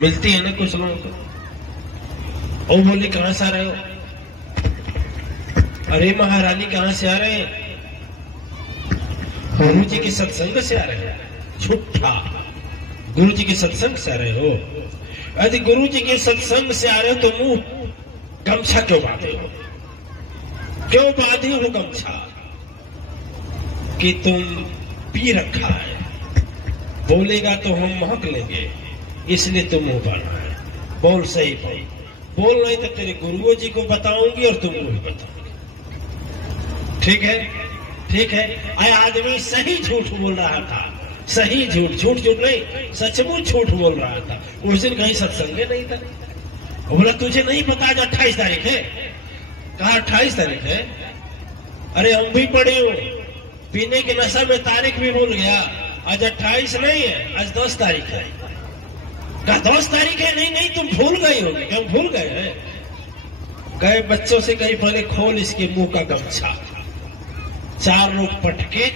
मिलती है ना कुछ लोगों को। और बोले कहां से आ रहे हो? अरे महारानी कहां से आ रहे हैं? गुरु जी के सत्संग से आ रहे हैं। झूठा, गुरु जी के सत्संग से आ रहे हो? यदि गुरु जी के सत्संग से आ रहे हो तो मुंह गमछा क्यों बांधे हो? क्यों बांधे हो गमछा? कि तुम पी रखा है, बोलेगा तो हम महक लेंगे, इसलिए तुम मुंह बांधा है। बोल सही बोल, बोल नहीं तो तेरे गुरुओं जी को बताऊंगी और तुमको भी बताऊंगी। ठीक है, ठीक है। आया आदमी सही झूठ बोल रहा था, सही झूठ, झूठ झूठ नहीं, सचमुच झूठ बोल रहा था। उस दिन कहीं सत्संग नहीं था। बोला तुझे नहीं पता आज 28 तारीख है? कहा 28 तारीख है? अरे हम भी पढ़े हो, पीने के नशा में तारीख भी भूल गया। आज 28 नहीं है, आज 10 तारीख है। कहा 10 तारीख है? नहीं नहीं, तुम भूल गई होगी। क्या भूल गए हैं? गए बच्चों से कहीं पहले खोल इसके मुंह का गमछा। 4 लोग पटके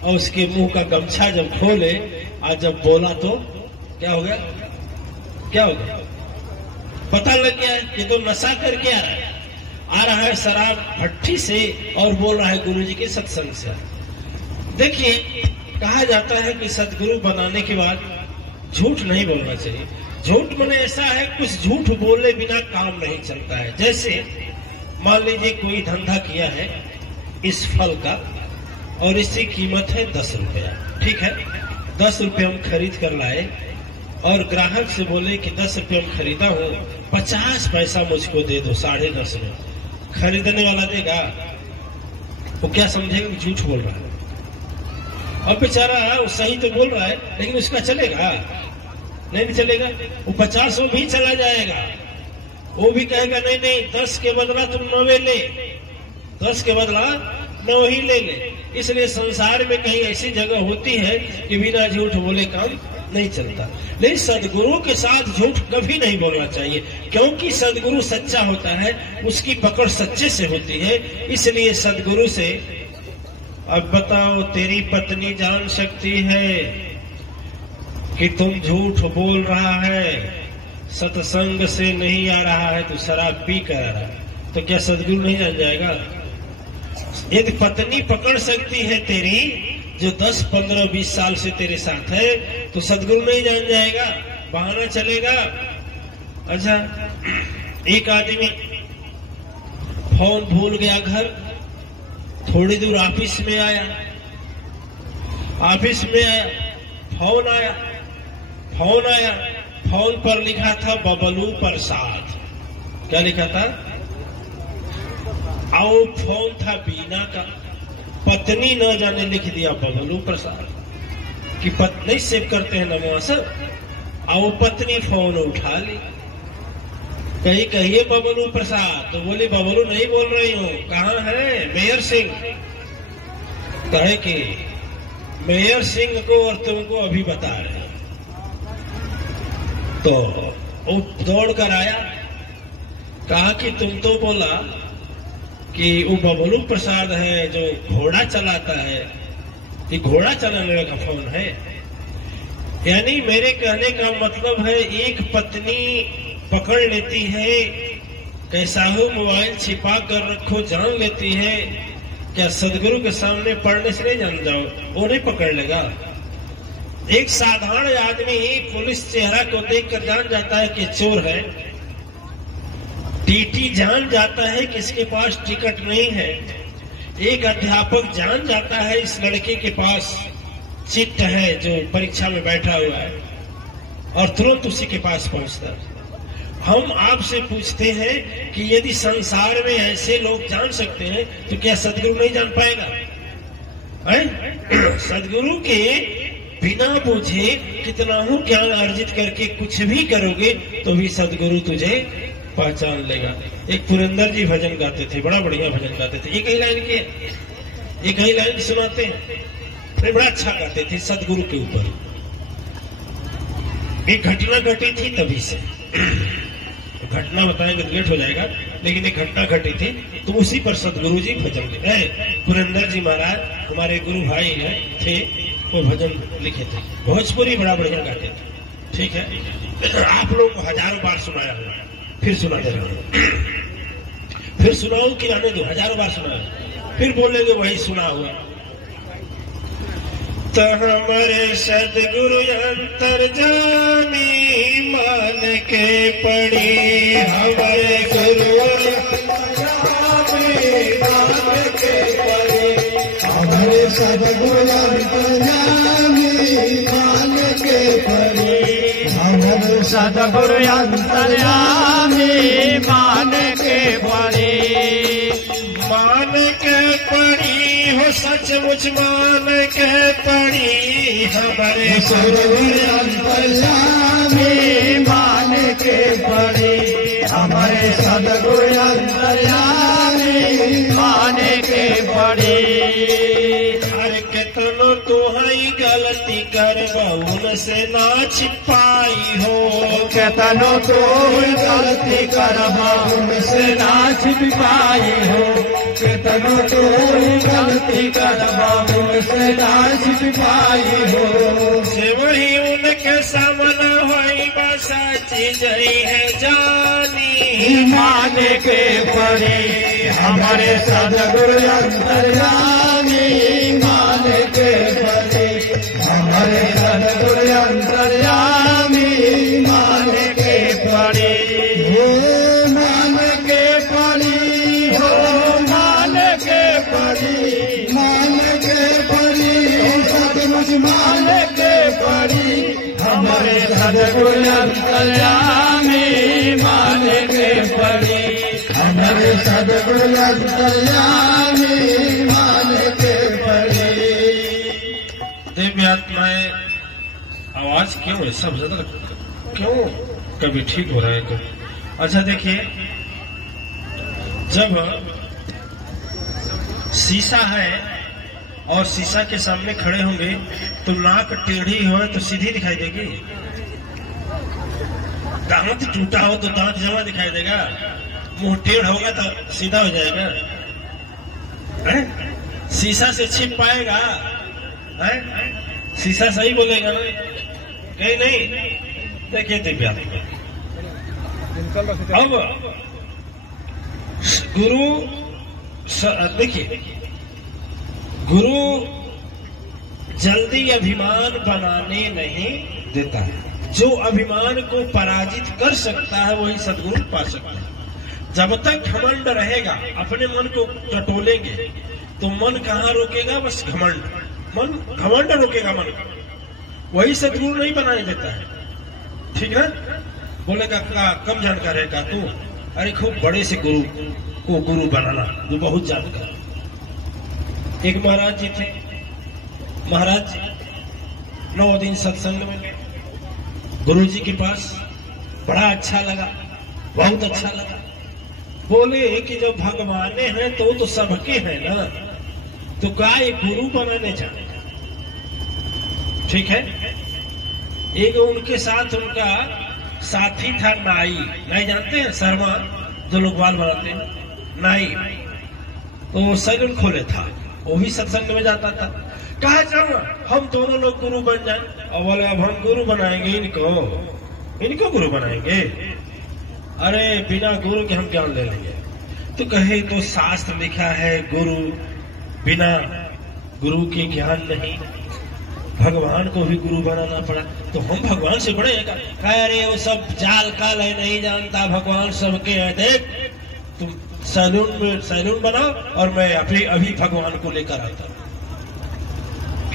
और उसके मुंह का गमछा जब खोले और जब बोला तो क्या हो गया? क्या हो गया? पता लग गया कि तो नशा करके आ रहा है शराब भट्टी से और बोल रहा है गुरु जी के सत्संग से। देखिए, कहा जाता है कि सदगुरु बनाने के बाद झूठ नहीं बोलना चाहिए। झूठ माने ऐसा है, कुछ झूठ बोले बिना काम नहीं चलता है। जैसे मान लीजिए कोई धंधा किया है इस फल का और इसकी कीमत है 10 रुपया। ठीक है, 10 रुपये हम खरीद कर लाए और ग्राहक से बोले कि 10 रुपये हम खरीदा हूँ, 50 पैसा मुझको दे दो, 10.5 में। खरीदने वाला देगा? वो क्या समझेगा कि झूठ बोल रहा है। अब बेचारा वो सही तो बोल रहा है, लेकिन उसका चलेगा? नहीं चलेगा। वो 50 में भी चला जाएगा। वो भी कहेगा नहीं नहीं, 10 के बदला तुम 9 ले, 10 के बदला 9 ही ले ले। इसलिए संसार में कहीं ऐसी जगह होती है कि बिना झूठ बोले काम नहीं चलता। लेकिन सदगुरु के साथ झूठ कभी नहीं बोलना चाहिए, क्योंकि सदगुरु सच्चा होता है, उसकी पकड़ सच्चे से होती है। इसलिए सदगुरु से, अब बताओ तेरी पत्नी जान सकती है कि तुम झूठ बोल रहा है, सत्संग से नहीं आ रहा है, तो शराब पी कर आ रहा है, तो क्या सदगुरु नहीं जान जाएगा? यदि पत्नी पकड़ सकती है तेरी, जो 10, 15, 20 साल से तेरे साथ है, तो सदगुरु नहीं जान जाएगा? बहाना चलेगा? अच्छा, एक आदमी फोन भूल गया घर, थोड़ी दूर ऑफिस में आया, ऑफिस में आया, फोन आया, फोन पर लिखा था बबलू प्रसाद। क्या लिखा था? और फोन था बीना का। पत्नी न जाने लिख दिया बबलू प्रसाद, कि पत्नी सेव करते हैं नमो सब। और पत्नी फोन उठा ली, कहिए बबलू प्रसाद, तो बोली बबलू नहीं बोल रही हूँ, कहाँ है? मेयर सिंह। कहे कि मेयर सिंह को और तुमको अभी बता रहे। तो वो दौड़ कर आया, कहा कि तुम तो बोला कि वो बबलू प्रसाद है जो घोड़ा चलाता है, कि घोड़ा चलाने का फोन है। यानी मेरे कहने का मतलब है, एक पत्नी पकड़ लेती है, कैसा हो मोबाइल छिपा कर रखो जान लेती है, क्या सदगुरु के सामने पढ़ने से नहीं जान जाओ, वो नहीं पकड़ लेगा? एक साधारण आदमी पुलिस चेहरा को देखकर जान जाता है कि चोर है। टीटी जान जाता है कि इसके पास टिकट नहीं है। एक अध्यापक जान जाता है इस लड़के के पास चिट है जो परीक्षा में बैठा हुआ है, और तुरंत उसी के पास पहुंचता है। हम आपसे पूछते हैं कि यदि संसार में ऐसे लोग जान सकते हैं, तो क्या सदगुरु नहीं जान पाएगा? सदगुरु के बिना पूछे कितना हूं ज्ञान अर्जित करके कुछ भी करोगे तो भी सदगुरु तुझे पहचान लेगा। एक पुरंदर जी भजन गाते थे, बड़ा बढ़िया भजन गाते थे। एक ही लाइन के, एक ही लाइन सुनाते हैं, बड़ा अच्छा गाते थे सदगुरु के ऊपर। एक घटना घटी थी, तभी से घटना बताएंगे तो लेट हो जाएगा, लेकिन एक घटना घटी थी तो उसी पर सदगुरु जी भजन लिखे। पुरंदर जी महाराज हमारे गुरु भाई थे, वो भजन लिखे थे। भोजपुरी बड़ा बढ़िया गाते थे। ठीक है। आप लोग को हजारों बार सुनाया हुआ, फिर सुना दे रहा हूं, फिर सुनाऊं कि रहने दो? हजारों बार सुनाया, फिर बोलेंगे वही सुना हुआ। तो हमारे सदगुरु अंतर्जामी मान के पड़ी, हमारे गुरु मान के पड़ी, हमारे सदगुरु अंतर्जामी मान के पड़ी, हमारे सदगुरु अंतर्यामी मान के पड़ी, मान के पड़ी हो सचमुच मान के पड़ी, हमारे सदगुरु अंतर्यामी मान के पड़ी, हमारे सदगुरु अंतर्यामी मान के पड़ी। हर केतनो तुहाई गलती कर बहुन से ना छिपाई हो, केतनो तो गलती कर बहुन से ना छिपाई हो, केतनो तो गलती कर बहुन से ना छिपाई हो, से वही उनके सामने होई बसा चीज है जानी, मान के पड़ी, हमारे सदगुरु अंतर्यामी मान के पड़ी, हमारे सदगुरु अंतर्यामी मान के पड़ी, हो मान के पड़ी, हो मान के पड़ी, मान के पड़ी, हो सचमुच मान के पड़ी, हमारे सदगुरु अंतर्यामी मान के पड़ी, हमारे सदगुरु अंतर्यामी मान के पड़ी। दिव्य आत्माएं आवाज क्यों है सब ज्यादा क्यों कभी ठीक हो रहा है तो? अच्छा देखिए, जब शीशा है और शीशा के सामने खड़े होंगे तो नाक टेढ़ी हो तो सीधी दिखाई देगी, दांत टूटा हो तो दांत जमा दिखाई देगा, मुंह टेढ़ होगा तो सीधा हो जाएगा, है? शीशा से छिप पाएगा? है? शीशा सही बोलेगा ना? कहीं नहीं। देखिए दिव्या, अब गुरु देखिए, गुरु जल्दी अभिमान बनाने नहीं देता है, जो अभिमान को पराजित कर सकता है वही सद्गुरु पा सकता है। जब तक घमंड रहेगा, अपने मन को टटोलेंगे तो मन कहाँ रोकेगा? बस घमंड, मन घमंड रोकेगा मन को, वही सद्गुरु नहीं बनाने देता है। ठीक है? बोलेगा का कम जानकार है का तू? अरे खूब बड़े से गुरु को गुरु बनाना जो बहुत जानकार। एक महाराज जी थे, महाराज 9 दिन सत्संग में गए गुरु जी के पास, बड़ा अच्छा लगा, बहुत अच्छा लगा। बोले कि जब भगवान हैं तो सबके हैं ना, तो क्या एक गुरु बनाने जाए? ठीक है। एक उनके साथ उनका साथी था नाई, नाई जानते हैं? शर्मा जो लोग बाल बनाते हैं, नाई। तो सैलून खोले था, वो भी सत्संग में जाता था। कहा जाओ हम दोनों लोग गुरु बन जाए, और बोले अब हम गुरु बनाएंगे इनको गुरु बनाएंगे। अरे बिना गुरु के हम ज्ञान ले लेंगे। तो कहे तो शास्त्र लिखा है गुरु बिना गुरु के ज्ञान नहीं, भगवान को भी गुरु बनाना पड़ा। तो हम भगवान से बड़े हैं? कह रहे वो सब जाल काल है, नहीं जानता, भगवान सबके हैं। देख तुम सैलून बनाओ और मैं अभी भगवान को लेकर आता हूं।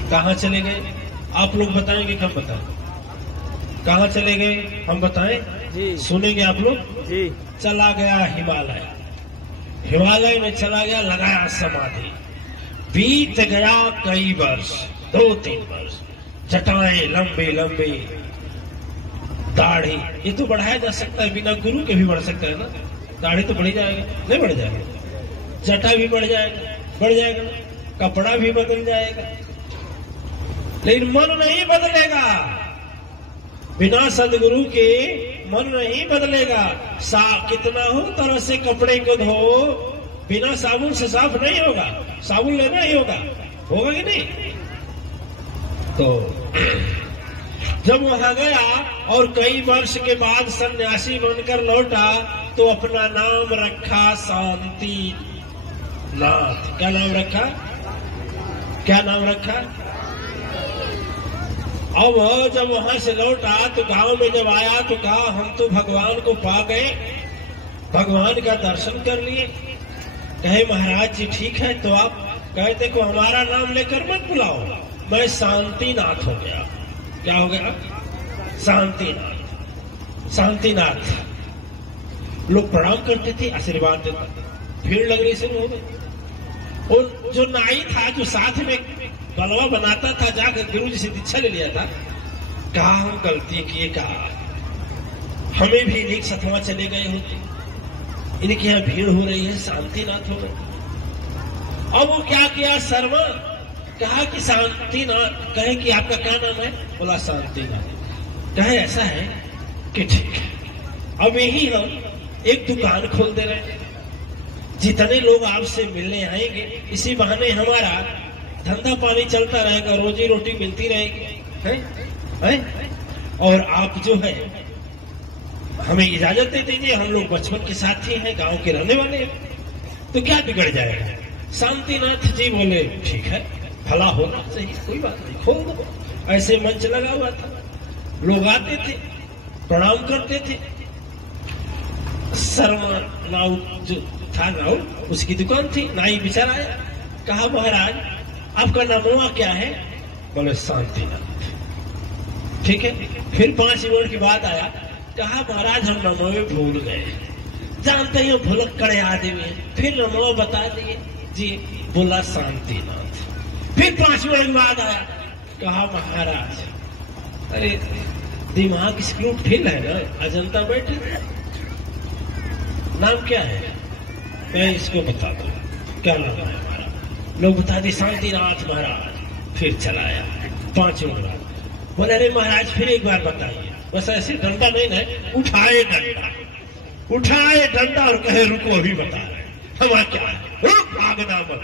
कहाँ चले गए आप लोग बताएंगे? कब बताएं? कहाँ चले गए हम बताएं? जी। सुनेंगे आप लोग? जी। चला गया हिमालय, हिमालय में चला गया, लगाया समाधि। बीत गया कई वर्ष, 2-3 वर्ष, जटाएं लंबे लंबे, दाढ़ी ये तो बढ़ाया जा सकता है, बिना गुरु के भी बढ़ सकता है ना। दाढ़ी तो बढ़ जाएगा, नहीं बढ़ जाएगा? जटा भी बढ़ जाएगा, कपड़ा भी बदल जाएगा, लेकिन मन नहीं बदलेगा। बिना सदगुरु के मन नहीं बदलेगा। कितना हो तरह से कपड़े को धो, बिना साबुन से साफ नहीं होगा, साबुन लेना ही होगा कि नहीं? तो जब वहां गया और कई वर्ष के बाद सन्यासी बनकर लौटा तो अपना नाम रखा शांति नाथ। क्या नाम रखा? क्या नाम रखा? अब जब वहां से लौटा तो गांव में जब आया तो कहा हम तो भगवान को पा गए, भगवान का दर्शन कर लिए। कहे महाराज जी ठीक है, तो आप कहते को हमारा नाम लेकर मत बुलाओ, मैं शांतिनाथ हो गया। क्या हो गया? शांतिनाथ। शांतिनाथ। लोग प्रणाम करते थे, आशीर्वाद देते, भीड़ लगनी शुरू हो गई। और जो नाई था जो साथ में बलवा बनाता था, जाकर गुरु जी से दीक्षा ले लिया था, कहा हम गलती किए, कहा हमें भी एक सतवा चले गए होते, इनके यहाँ भीड़ हो रही है, शांतिनाथ हो गए। अब वो क्या किया? शर्मा कहा कि शांतिनाथ। कहे कि आपका क्या नाम है? बोला शांतिनाथ। कहे ऐसा है कि ठीक है, अब यही हम एक दुकान खोल दे रहे हैं, जितने लोग आपसे मिलने आएंगे इसी बहाने हमारा धंधा पानी चलता रहेगा, रोजी रोटी मिलती रहेगी, है? और आप जो है हमें इजाजत दे दीजिए, हम लोग बचपन के साथी हैं, गांव के रहने वाले हैं, तो क्या बिगड़ जाएगा? शांतिनाथ जी बोले ठीक है, भला होना चाहिए, कोई बात नहीं, खोल दो। ऐसे मंच लगा हुआ था, लोग आते थे, प्रणाम करते थे। शर्मा नाउ जो था, नाउ उसकी दुकान थी, नाई बेचारा आया, कहा महाराज आपका नाम क्या है? बोले शांतिनाथ। ठीक है, फिर 5 मिनट के बाद आया, कहा महाराज हम नमोवे भूल गए, जानते ही भुलक करे आदमी है, फिर नमो बता दिए जी। बोला शांतिनाथ। फिर 5 मिनट के बाद आया, कहा महाराज अरे दिमाग स्क्रू ढील है ना, अजंता बैठे, नाम क्या है? मैं इसको बता दूं क्या नाम है हमारा। लोग बता दी शांतिनाथ महाराज। फिर चलाया 5 मिनट बाद, बोले अरे महाराज फिर एक बार बताइए। बस ऐसे डंडा नहीं ना, उठाए डंडा, उठाए डंडा और कहे रुको अभी बता रहे हमारा क्या है, रुक भागना मत।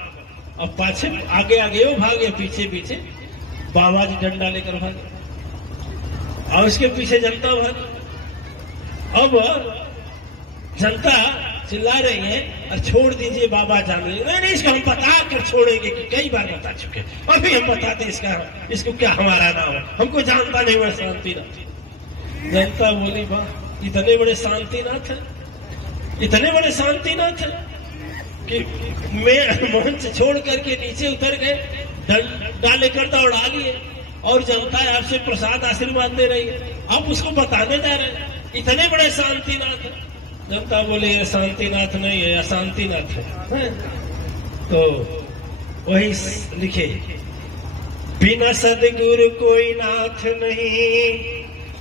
अब पाछे आगे आगे वो भागे, पीछे पीछे बाबा जी डंडा लेकर भागे और उसके पीछे जनता भागी। अब जनता चिल्ला रही है और छोड़ दीजिए बाबा जान रही, नहीं इसको हम बता कर छोड़ेंगे कि कई बार बता चुके, अभी हम बताते इसको क्या हमारा नाम है, हमको जानता नहीं हुआ शांतिनाथ। जनता बोली वाह इतने बड़े शांतिनाथ है, इतने बड़े शांतिनाथ है कि मैं मंच छोड़ करके नीचे उतर गए, डंडा लेकर दौड़ा लिए और जनता आपसे प्रसाद आशीर्वाद दे रही है, आप उसको बताने जा रहे हैं इतने बड़े शांतिनाथ है। जनता बोले शांतिनाथ नहीं है, अशांतिनाथ है। तो वही लिखे, बिना सदगुरु कोई नाथ नहीं,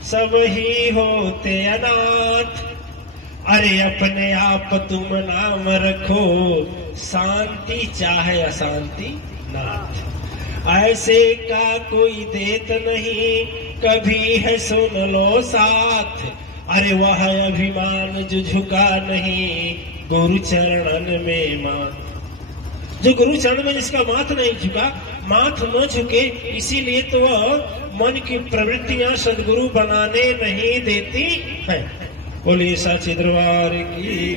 सब ही होते अनाथ। अरे अपने आप तुम नाम रखो, शांति चाहे अशांति नाथ। ऐसे का कोई देत नहीं, कभी है सुन लो साथ। अरे वह अभिमान जो झुका नहीं, गुरु चरणन में माथ। जो गुरु चरण में जिसका माथ नहीं झुका, माथ न झुके, इसीलिए तो वह मन की प्रवृत्तियां सदगुरु बनाने नहीं देती है। बोलिए साचे दरबार की,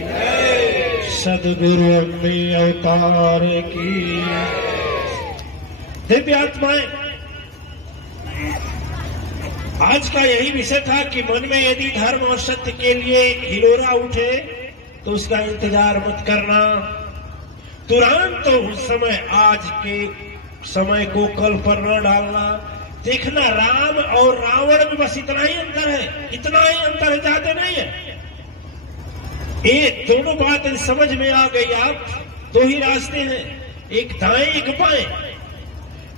सदगुरु अग्नि अवतार की। दिव्य आत्माएं, आज का यही विषय था कि मन में यदि धर्म और सत्य के लिए हिलोरा उठे तो उसका इंतजार मत करना, तुरंत तो उस समय आज के समय को कल पर न डालना। देखना राम और रावण में बस इतना ही अंतर है, इतना ही अंतर है, ज्यादा नहीं है। ये दोनों बात समझ में आ गई। आप दो ही रास्ते हैं, एक दाएं एक बाएं,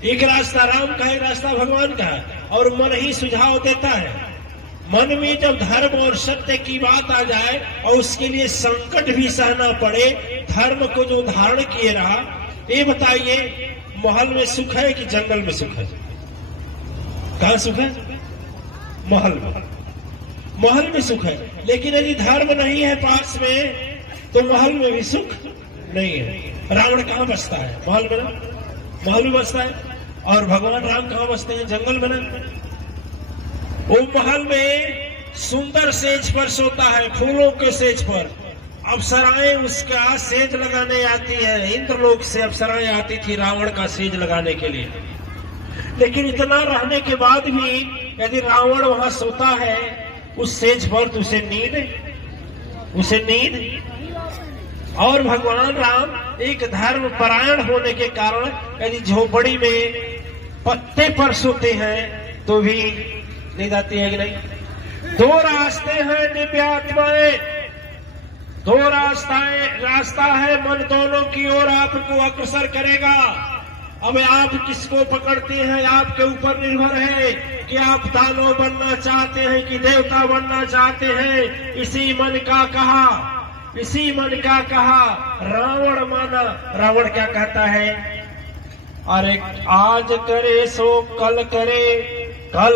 एक रास्ता राम का है, रास्ता भगवान का है, और मन ही सुझाव देता है। मन में जब धर्म और सत्य की बात आ जाए और उसके लिए संकट भी सहना पड़े, धर्म को जो धारण किए रहा, ये बताइए महल में सुख है कि जंगल में सुख है? कहां सुख है? महल में। महल में सुख है, लेकिन यदि धर्म नहीं है पास में तो महल में भी सुख नहीं है। रावण कहां बसता है? महल में ना, महल में बसता है। और भगवान राम कहां बसते हैं? जंगल में ना। वो महल में सुंदर सेज पर सोता है, फूलों के सेज पर। अप्सराएं उसका सेज लगाने आती है, इंद्रलोक से अप्सराएं आती थी रावण का सेज लगाने के लिए। लेकिन इतना रहने के बाद भी यदि रावण वहां सोता है उस सेज पर तो उसे नींद। और भगवान राम एक धर्म परायण होने के कारण यदि झोपड़ी में पत्ते पर सोते हैं तो भी नींद आती है कि नहीं। दो रास्ते हैं दिव्यात्माएं, दो रास्ता है मन दोनों की ओर आपको अग्रसर करेगा। अब आप किसको पकड़ते हैं आपके ऊपर निर्भर है कि आप दानव बनना चाहते हैं कि देवता बनना चाहते हैं। इसी मन का कहा रावण माना। रावण क्या कहता है, अरे आज करे सो कल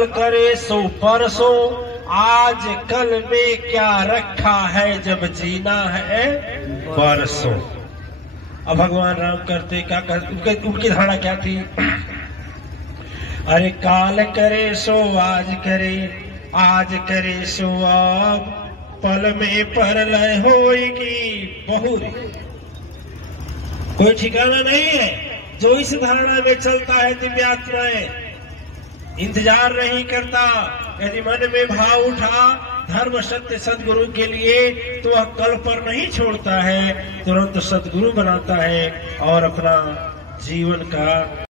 करे सो परसों, आज कल में क्या रखा है जब जीना है परसों। अब भगवान राम करते क्या करते, उनकी धारणा क्या थी, अरे काल करे सो आज करे सो अब, पल में परलय होएगी बहुरी। कोई ठिकाना नहीं है। जो इस धारणा में चलता है दिव्यात्माएं, इंतजार नहीं करता। यदि मन में भाव उठा धर्म सत्य सदगुरु के लिए तो वह कल पर नहीं छोड़ता है, तुरंत सदगुरु बनाता है और अपना जीवन का